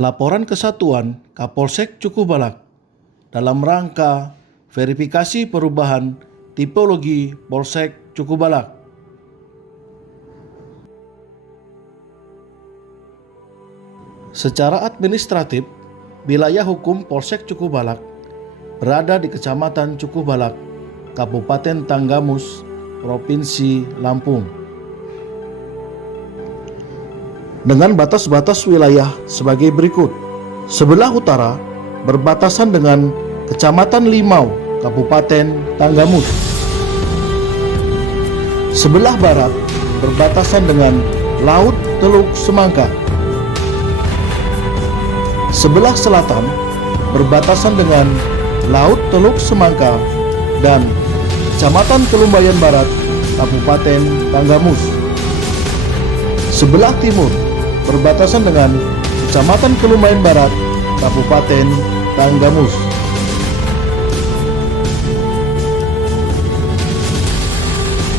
Laporan Kesatuan Kapolsek Cukubalak dalam rangka verifikasi perubahan tipologi Polsek Cukubalak. Secara administratif, wilayah hukum Polsek Cukubalak berada di Kecamatan Cukubalak, Kabupaten Tanggamus, Provinsi Lampung. Dengan batas-batas wilayah sebagai berikut. Sebelah utara berbatasan dengan Kecamatan Limau, Kabupaten Tanggamus. Sebelah barat berbatasan dengan Laut Teluk Semangka. Sebelah selatan berbatasan dengan Laut Teluk Semangka dan Kecamatan Kelumbayan Barat, Kabupaten Tanggamus. Sebelah timur berbatasan dengan Kecamatan Kelumbayan Barat, Kabupaten Tanggamus.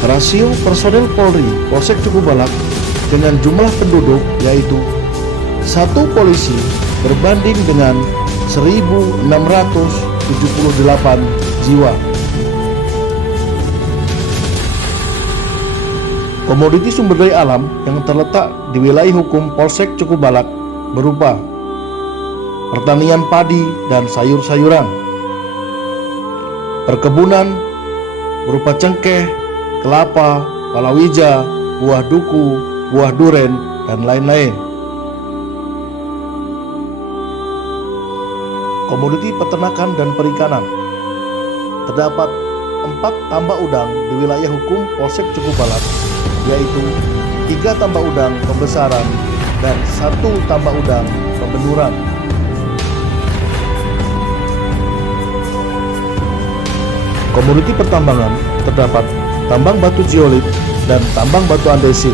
Rasio personel Polri Polsek Cukubalak dengan jumlah penduduk yaitu 1 polisi berbanding dengan 1.678 jiwa. Komoditi sumber daya alam yang terletak di wilayah hukum Polsek Cukubalak berupa pertanian padi dan sayur-sayuran, perkebunan berupa cengkeh, kelapa, palawija, buah duku, buah duren, dan lain-lain. Komoditi peternakan dan perikanan. Terdapat 4 tambak udang di wilayah hukum Polsek Cukubalak, yaitu 3 tambak udang pembesaran dan 1 tambak udang pembenuran. Komoditi pertambangan terdapat tambang batu zeolit dan tambang batu andesit.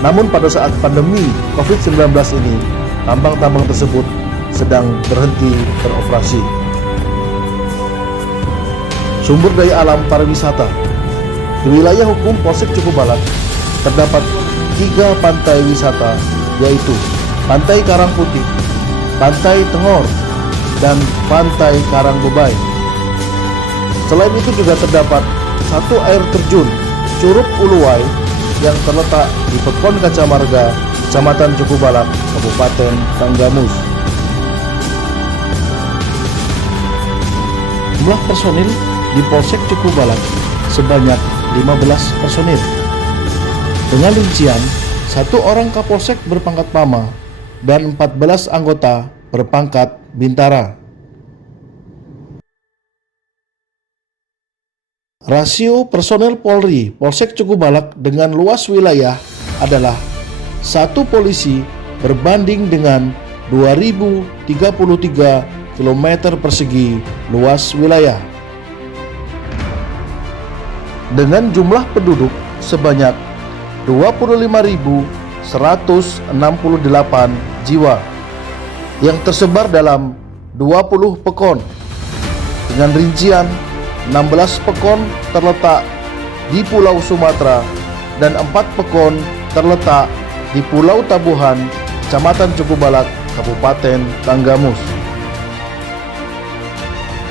Namun pada saat pandemi COVID-19 ini, tambang-tambang tersebut sedang berhenti beroperasi. Sumber daya alam pariwisata. Di wilayah hukum Polsek Cukubalak terdapat 3 pantai wisata, yaitu Pantai Karang Putih, Pantai Tengor, dan Pantai Karang Bebai. Selain itu juga terdapat 1 air terjun Curug Uluwai yang terletak di Pekon Kacamarga, Kecamatan Cukubalak, Kabupaten Tanggamus. Jumlah personil di Polsek Cukubalak sebanyak 15 personil. Dengan rincian 1 orang Kapolsek berpangkat Pama dan 14 anggota berpangkat Bintara. Rasio personel Polri Polsek Cukubalak dengan luas wilayah adalah 1 polisi berbanding dengan 2033 km persegi luas wilayah. Dengan jumlah penduduk sebanyak 25.168 jiwa yang tersebar dalam 20 pekon dengan rincian 16 pekon terletak di Pulau Sumatera dan 4 pekon terletak di Pulau Tabuhan, Kecamatan Cukubalak, Kabupaten Tanggamus.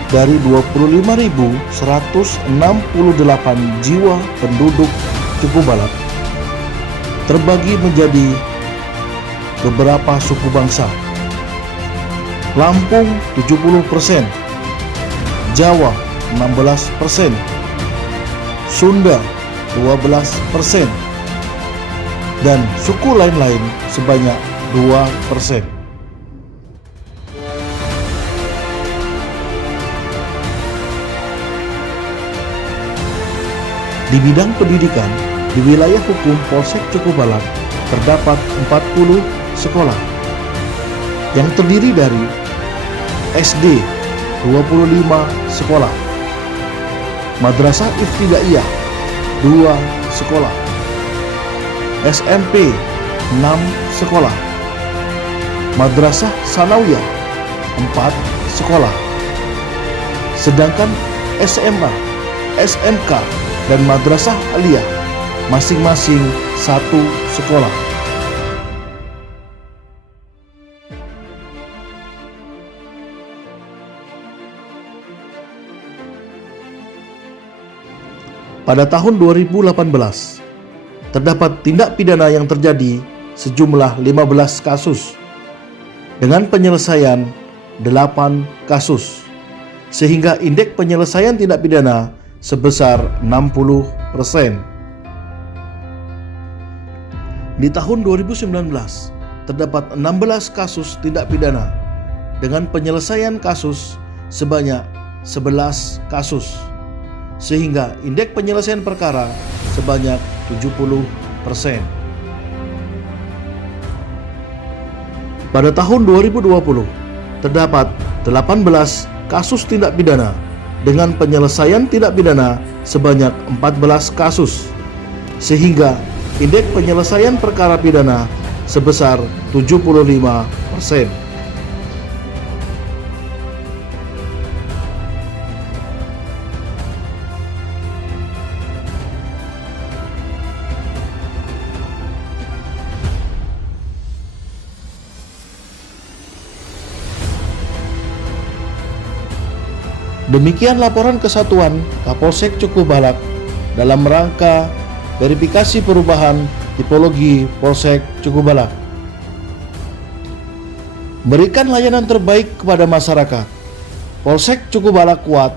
Dari 25.168 jiwa penduduk Cukubalak terbagi menjadi beberapa suku bangsa. Lampung 70%, Jawa 16%, Sunda 12%, dan suku lain-lain sebanyak 2%. Di bidang pendidikan, di wilayah hukum Polsek Cukubalak terdapat 40 sekolah yang terdiri dari SD 25 sekolah, Madrasah Ibtidaiyah 2 sekolah, SMP 6 sekolah, Madrasah Sanawiyah 4 sekolah, sedangkan SMA, SMK, dan Madrasah Aliyah masing-masing 1 sekolah. Pada tahun 2018, terdapat tindak pidana yang terjadi sejumlah 15 kasus dengan penyelesaian 8 kasus, sehingga indeks penyelesaian tindak pidana sebesar 60%. Di tahun 2019, terdapat 16 kasus tindak pidana dengan penyelesaian kasus sebanyak 11 kasus, sehingga indeks penyelesaian perkara sebanyak 70%. Pada tahun 2020, terdapat 18 kasus tindak pidana dengan penyelesaian tindak pidana sebanyak 14 kasus, sehingga indeks penyelesaian perkara pidana sebesar 75%. Demikian laporan kesatuan Kapolsek Cukubalak dalam rangka verifikasi perubahan tipologi Polsek Cukubalak. Berikan layanan terbaik kepada masyarakat. Polsek Cukubalak kuat,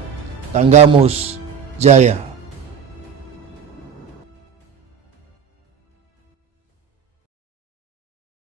Tanggamus Jaya.